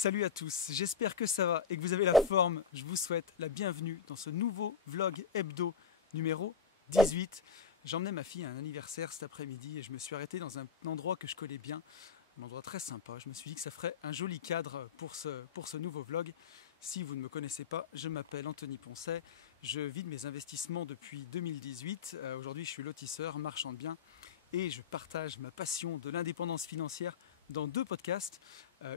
Salut à tous, j'espère que ça va et que vous avez la forme. Je vous souhaite la bienvenue dans ce nouveau vlog hebdo numéro 18. J'emmenais ma fille à un anniversaire cet après-midi et je me suis arrêté dans un endroit que je connais bien, un endroit très sympa. Je me suis dit que ça ferait un joli cadre pour ce nouveau vlog. Si vous ne me connaissez pas, je m'appelle Anthony Poncet, je vis de mes investissements depuis 2018. Aujourd'hui je suis lotisseur, marchand de biens et je partage ma passion de l'indépendance financière dans deux podcasts,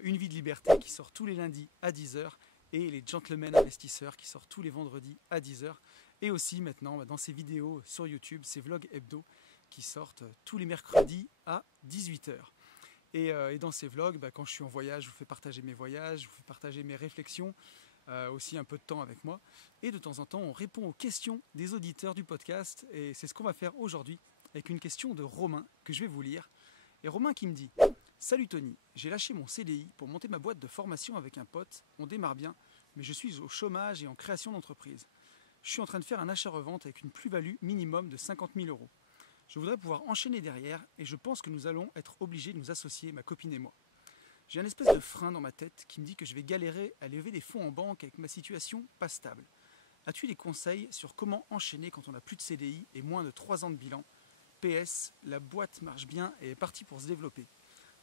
Une vie de liberté qui sort tous les lundis à 10h et Les Gentlemen Investisseurs qui sort tous les vendredis à 10h et aussi maintenant dans ces vidéos sur YouTube, ces vlogs hebdo qui sortent tous les mercredis à 18h. Et dans ces vlogs, quand je suis en voyage, je vous fais partager mes voyages, je vous fais partager mes réflexions, aussi un peu de temps avec moi. Et de temps en temps, on répond aux questions des auditeurs du podcast. Et c'est ce qu'on va faire aujourd'hui avec une question de Romain que je vais vous lire. Et Romain qui me dit « Salut Tony, j'ai lâché mon CDI pour monter ma boîte de formation avec un pote. On démarre bien, mais je suis au chômage et en création d'entreprise. Je suis en train de faire un achat-revente avec une plus-value minimum de 50 000 euros. Je voudrais pouvoir enchaîner derrière et je pense que nous allons être obligés de nous associer, ma copine et moi. J'ai un espèce de frein dans ma tête qui me dit que je vais galérer à lever des fonds en banque avec ma situation pas stable. As-tu des conseils sur comment enchaîner quand on n'a plus de CDI et moins de 3 ans de bilan ? PS, la boîte marche bien et est partie pour se développer. »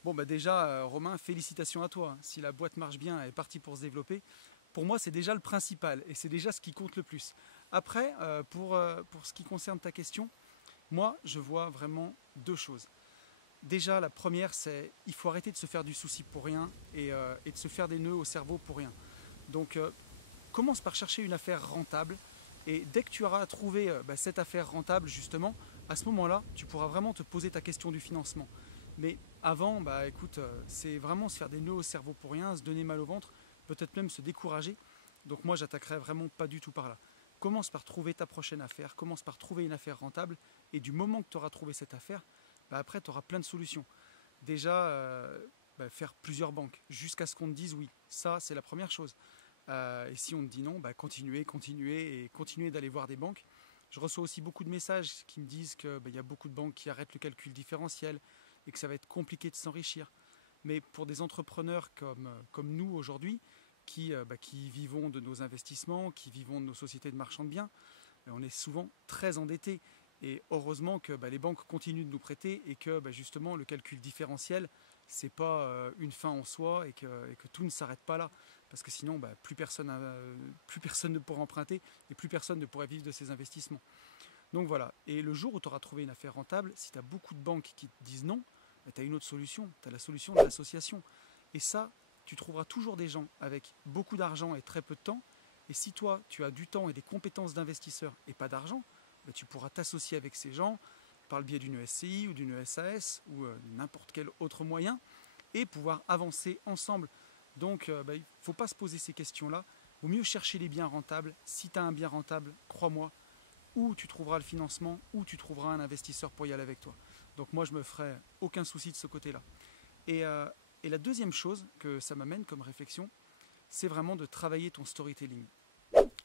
Bon déjà, Romain, félicitations à toi. Si la boîte marche bien et est partie pour se développer, pour moi c'est déjà le principal et c'est déjà ce qui compte le plus. Après, pour ce qui concerne ta question, moi je vois vraiment deux choses. Déjà, la première, c'est il faut arrêter de se faire du souci pour rien et de se faire des nœuds au cerveau pour rien. Donc, commence par chercher une affaire rentable et dès que tu auras trouvé cette affaire rentable, justement, à ce moment-là, tu pourras vraiment te poser ta question du financement. Mais avant, écoute, c'est vraiment se faire des nœuds au cerveau pour rien, se donner mal au ventre, peut-être même se décourager. Donc moi, j'attaquerai vraiment pas du tout par là. Commence par trouver ta prochaine affaire, commence par trouver une affaire rentable et du moment que tu auras trouvé cette affaire, après, tu auras plein de solutions. Déjà, faire plusieurs banques jusqu'à ce qu'on te dise oui. Ça, c'est la première chose. Et si on te dit non, continuer d'aller voir des banques. Je reçois aussi beaucoup de messages qui me disent qu'il y a beaucoup de banques qui arrêtent le calcul différentiel et que ça va être compliqué de s'enrichir. Mais pour des entrepreneurs comme nous aujourd'hui, qui vivons de nos investissements, qui vivons de nos sociétés de marchand de biens, on est souvent très endettés. Et heureusement que les banques continuent de nous prêter et que justement le calcul différentiel, c'est pas une fin en soi et que tout ne s'arrête pas là. Parce que sinon, plus personne ne pourra emprunter et plus personne ne pourrait vivre de ses investissements. Donc voilà. Et le jour où tu auras trouvé une affaire rentable, si tu as beaucoup de banques qui te disent non, tu as une autre solution. Tu as la solution de l'association. Et ça, tu trouveras toujours des gens avec beaucoup d'argent et très peu de temps. Et si toi, tu as du temps et des compétences d'investisseur et pas d'argent, tu pourras t'associer avec ces gens par le biais d'une SCI ou d'une SAS ou n'importe quel autre moyen et pouvoir avancer ensemble. Donc il ne faut pas se poser ces questions-là. Il vaut mieux chercher les biens rentables. Si tu as un bien rentable, crois-moi, ou tu trouveras le financement ou tu trouveras un investisseur pour y aller avec toi. Donc moi, je ne me ferai aucun souci de ce côté-là. Et la deuxième chose que ça m'amène comme réflexion, c'est vraiment de travailler ton storytelling.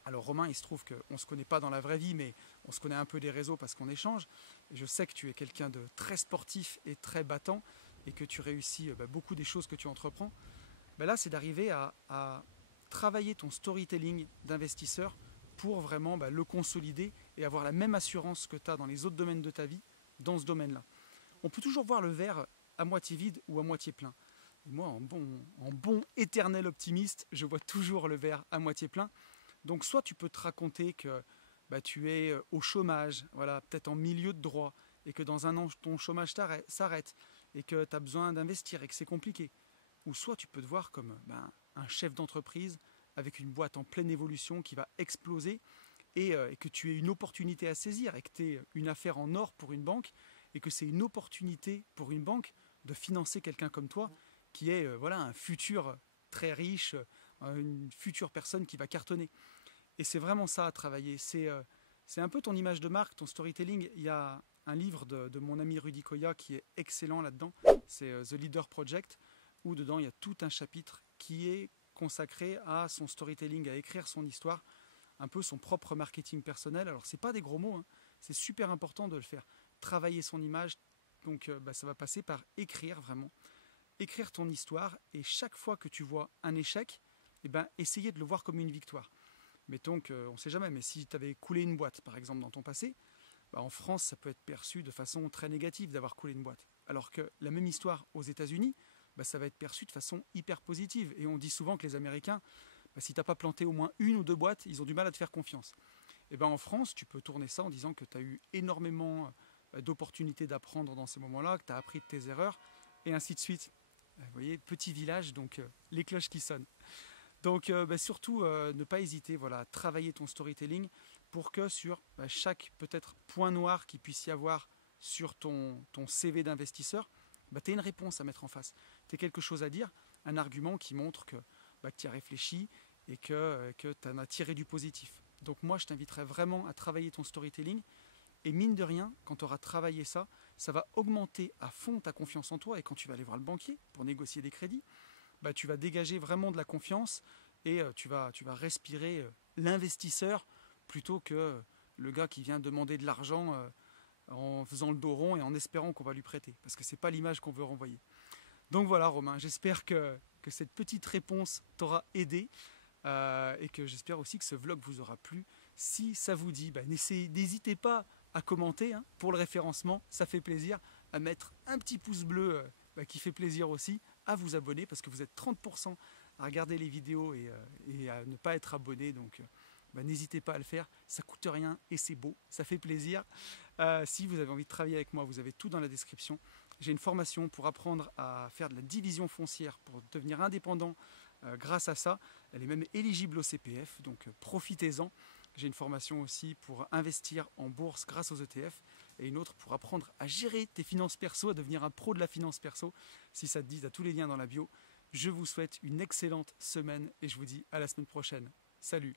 Alors Romain, il se trouve qu'on ne se connaît pas dans la vraie vie, mais on se connaît un peu des réseaux parce qu'on échange. Et je sais que tu es quelqu'un de très sportif et très battant et que tu réussis beaucoup des choses que tu entreprends. Là, c'est d'arriver à travailler ton storytelling d'investisseur pour vraiment le consolider et avoir la même assurance que tu as dans les autres domaines de ta vie, dans ce domaine-là. On peut toujours voir le verre à moitié vide ou à moitié plein. Et moi, en bon éternel optimiste, je vois toujours le verre à moitié plein. Donc soit tu peux te raconter que tu es au chômage, voilà, peut-être en milieu de droit, et que dans un an ton chômage s'arrête, et que tu as besoin d'investir et que c'est compliqué. Ou soit tu peux te voir comme un chef d'entreprise avec une boîte en pleine évolution qui va exploser et que tu aies une opportunité à saisir et que tu aies une affaire en or pour une banque et que c'est une opportunité pour une banque de financer quelqu'un comme toi qui est un futur très riche, une future personne qui va cartonner. Et c'est vraiment ça à travailler. C'est un peu ton image de marque, ton storytelling. Il y a un livre de mon ami Rudy Koya qui est excellent là-dedans. C'est The Leader Project, où dedans il y a tout un chapitre qui est consacré à son storytelling, à écrire son histoire, un peu son propre marketing personnel. Alors c'est pas des gros mots, c'est super important de le faire. Travailler son image, donc ça va passer par écrire vraiment. écrire ton histoire et chaque fois que tu vois un échec, eh ben, essayer de le voir comme une victoire. Mettons qu'on ne sait jamais, mais si tu avais coulé une boîte, par exemple, dans ton passé, bah, en France, ça peut être perçu de façon très négative d'avoir coulé une boîte. Alors que la même histoire aux États-Unis, bah, ça va être perçu de façon hyper positive. Et on dit souvent que les Américains, bah, si tu n'as pas planté au moins une ou deux boîtes, ils ont du mal à te faire confiance. Et ben en France, tu peux tourner ça en disant que tu as eu énormément d'opportunités d'apprendre dans ces moments-là, que tu as appris de tes erreurs, et ainsi de suite. Vous voyez, petit village, donc les cloches qui sonnent. Donc surtout, ne pas hésiter à travailler ton storytelling pour que sur chaque peut-être point noir qu'il puisse y avoir sur ton CV d'investisseur, tu aies une réponse à mettre en face. Tu aies quelque chose à dire, un argument qui montre que tu y as réfléchi et que tu en as tiré du positif. Donc moi, je t'inviterais vraiment à travailler ton storytelling. Et mine de rien, quand tu auras travaillé ça, ça va augmenter à fond ta confiance en toi. Et quand tu vas aller voir le banquier pour négocier des crédits, tu vas dégager vraiment de la confiance et tu vas respirer l'investisseur plutôt que le gars qui vient demander de l'argent en faisant le dos rond et en espérant qu'on va lui prêter. Parce que ce n'est pas l'image qu'on veut renvoyer. Donc voilà Romain, j'espère que cette petite réponse t'aura aidé et que j'espère aussi que ce vlog vous aura plu. Si ça vous dit, n'hésitez pas à commenter pour le référencement, ça fait plaisir, à mettre un petit pouce bleu qui fait plaisir aussi, à vous abonner parce que vous êtes 30% à regarder les vidéos et à ne pas être abonné. Donc n'hésitez pas à le faire, ça coûte rien et c'est beau, ça fait plaisir. Si vous avez envie de travailler avec moi, vous avez tout dans la description. J'ai une formation pour apprendre à faire de la division foncière, pour devenir indépendant grâce à ça. Elle est même éligible au CPF, donc profitez-en. J'ai une formation aussi pour investir en bourse grâce aux ETF et une autre pour apprendre à gérer tes finances perso, à devenir un pro de la finance perso. Si ça te dit, tu as tous les liens dans la bio. Je vous souhaite une excellente semaine et je vous dis à la semaine prochaine. Salut!